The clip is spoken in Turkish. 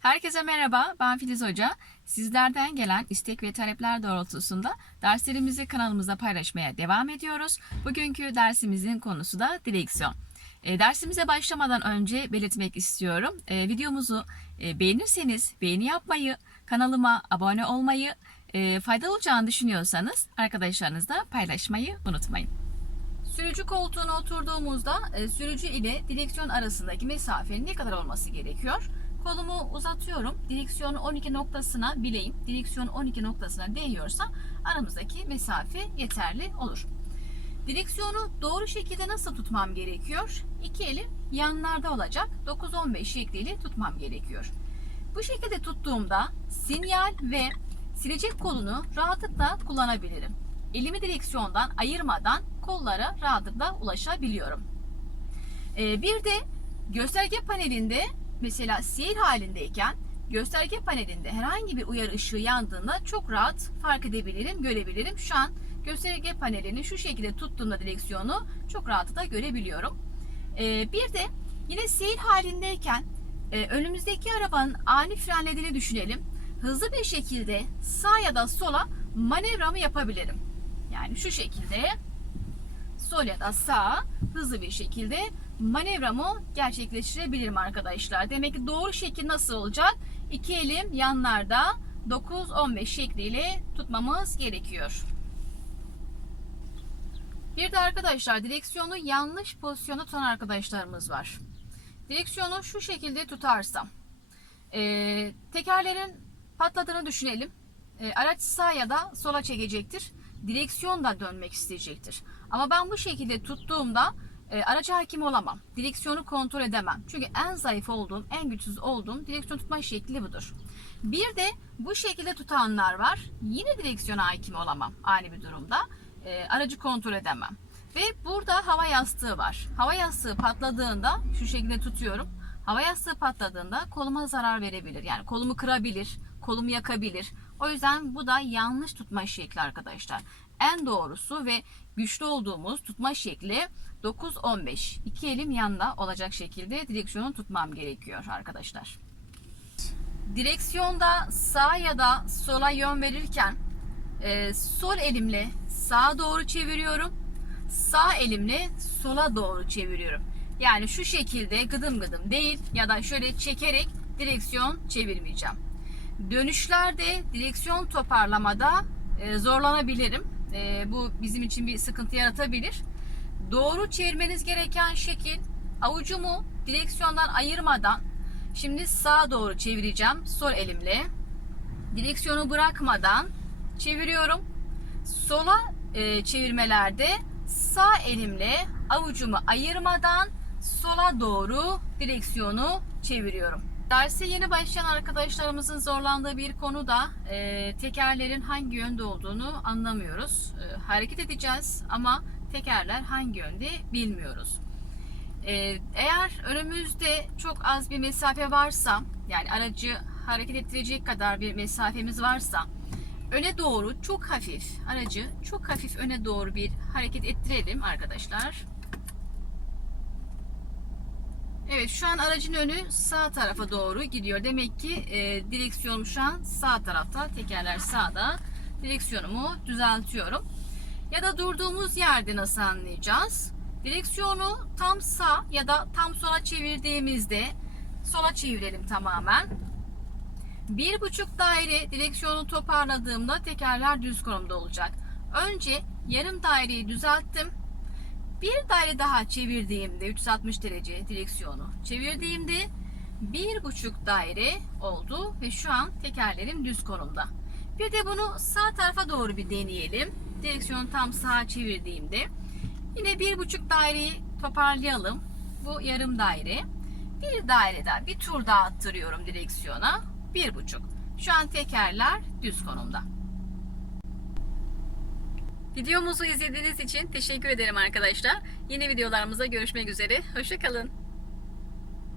Herkese merhaba, ben Filiz Hoca. Sizlerden gelen istek ve talepler doğrultusunda derslerimizi kanalımıza paylaşmaya devam ediyoruz. Bugünkü dersimizin konusu da direksiyon. E, dersimize başlamadan önce belirtmek istiyorum. E, videomuzu e, beğenirseniz beğeni yapmayı, kanalıma abone olmayı, e, faydalı olacağını düşünüyorsanız arkadaşlarınızla paylaşmayı unutmayın. Sürücü koltuğuna oturduğumuzda e, sürücü ile direksiyon arasındaki mesafenin ne kadar olması gerekiyor? Kolumu uzatıyorum. Direksiyon 12 noktasına bileyim. Direksiyon 12 noktasına değiyorsa aramızdaki mesafe yeterli olur. Direksiyonu doğru şekilde nasıl tutmam gerekiyor? İki elim yanlarda olacak. 9-15 şekliyle tutmam gerekiyor. Bu şekilde tuttuğumda sinyal ve silecek kolunu rahatlıkla kullanabilirim. Elimi direksiyondan ayırmadan kollara rahatlıkla ulaşabiliyorum. Ee, bir de gösterge panelinde mesela seyir halindeyken gösterge panelinde herhangi bir uyarı ışığı yandığında çok rahat fark edebilirim, görebilirim. Şu an gösterge panelini şu şekilde tuttuğumda direksiyonu çok rahatlıkla görebiliyorum. Ee, bir de yine seyir halindeyken e, önümüzdeki arabanın ani frenlediğini düşünelim. Hızlı bir şekilde sağ ya da sola manevramı yapabilirim. Yani şu şekilde sol ya da sağ hızlı bir şekilde manevramı gerçekleştirebilirim arkadaşlar. Demek ki doğru şekil nasıl olacak? İki elim yanlarda 9-15 şekliyle tutmamız gerekiyor. Bir de arkadaşlar direksiyonu yanlış pozisyonda tutan arkadaşlarımız var. Direksiyonu şu şekilde tutarsam e, tekerlerin patladığını düşünelim. E, araç sağa ya da sola çekecektir. Direksiyon da dönmek isteyecektir. Ama ben bu şekilde tuttuğumda e, araca hakim olamam. Direksiyonu kontrol edemem. Çünkü en zayıf olduğum, en güçsüz olduğum direksiyon tutma şekli budur. Bir de bu şekilde tutanlar var. Yine direksiyona hakim olamam ani bir durumda. E, aracı kontrol edemem. Ve burada hava yastığı var. Hava yastığı patladığında şu şekilde tutuyorum. Hava yastığı patladığında koluma zarar verebilir. Yani kolumu kırabilir, kolumu yakabilir. O yüzden bu da yanlış tutma şekli arkadaşlar. En doğrusu ve güçlü olduğumuz tutma şekli 9-15. İki elim yanda olacak şekilde direksiyonu tutmam gerekiyor arkadaşlar. Direksiyonda sağa ya da sola yön verirken e, sol elimle sağa doğru çeviriyorum. Sağ elimle sola doğru çeviriyorum. Yani şu şekilde gıdım gıdım değil ya da şöyle çekerek direksiyon çevirmeyeceğim. Dönüşlerde direksiyon toparlamada e, zorlanabilirim. E, bu bizim için bir sıkıntı yaratabilir. Doğru çevirmeniz gereken şekil avucumu direksiyondan ayırmadan şimdi sağa doğru çevireceğim sol elimle. Direksiyonu bırakmadan çeviriyorum. Sola e, çevirmelerde sağ elimle avucumu ayırmadan sola doğru direksiyonu çeviriyorum. Derse yeni başlayan arkadaşlarımızın zorlandığı bir konu da e, tekerlerin hangi yönde olduğunu anlamıyoruz. E, hareket edeceğiz ama tekerler hangi yönde bilmiyoruz. E, eğer önümüzde çok az bir mesafe varsa yani aracı hareket ettirecek kadar bir mesafemiz varsa öne doğru çok hafif aracı çok hafif öne doğru bir hareket ettirelim arkadaşlar. Evet şu an aracın önü sağ tarafa doğru gidiyor. Demek ki e, direksiyonum şu an sağ tarafta. Tekerler sağda. Direksiyonumu düzeltiyorum. Ya da durduğumuz yerde nasıl anlayacağız? Direksiyonu tam sağ ya da tam sola çevirdiğimizde sola çevirelim tamamen. Bir buçuk daire direksiyonu toparladığımda tekerler düz konumda olacak. Önce yarım daireyi düzelttim. Bir daire daha çevirdiğimde 360 derece direksiyonu çevirdiğimde bir buçuk daire oldu ve şu an tekerlerim düz konumda. Bir de bunu sağ tarafa doğru bir deneyelim. Direksiyonu tam sağa çevirdiğimde yine bir buçuk daireyi toparlayalım. Bu yarım daire. Bir daire daha bir tur daha attırıyorum direksiyona. Bir buçuk. Şu an tekerler düz konumda. Videomuzu izlediğiniz için teşekkür ederim arkadaşlar. Yeni videolarımızda görüşmek üzere. Hoşçakalın.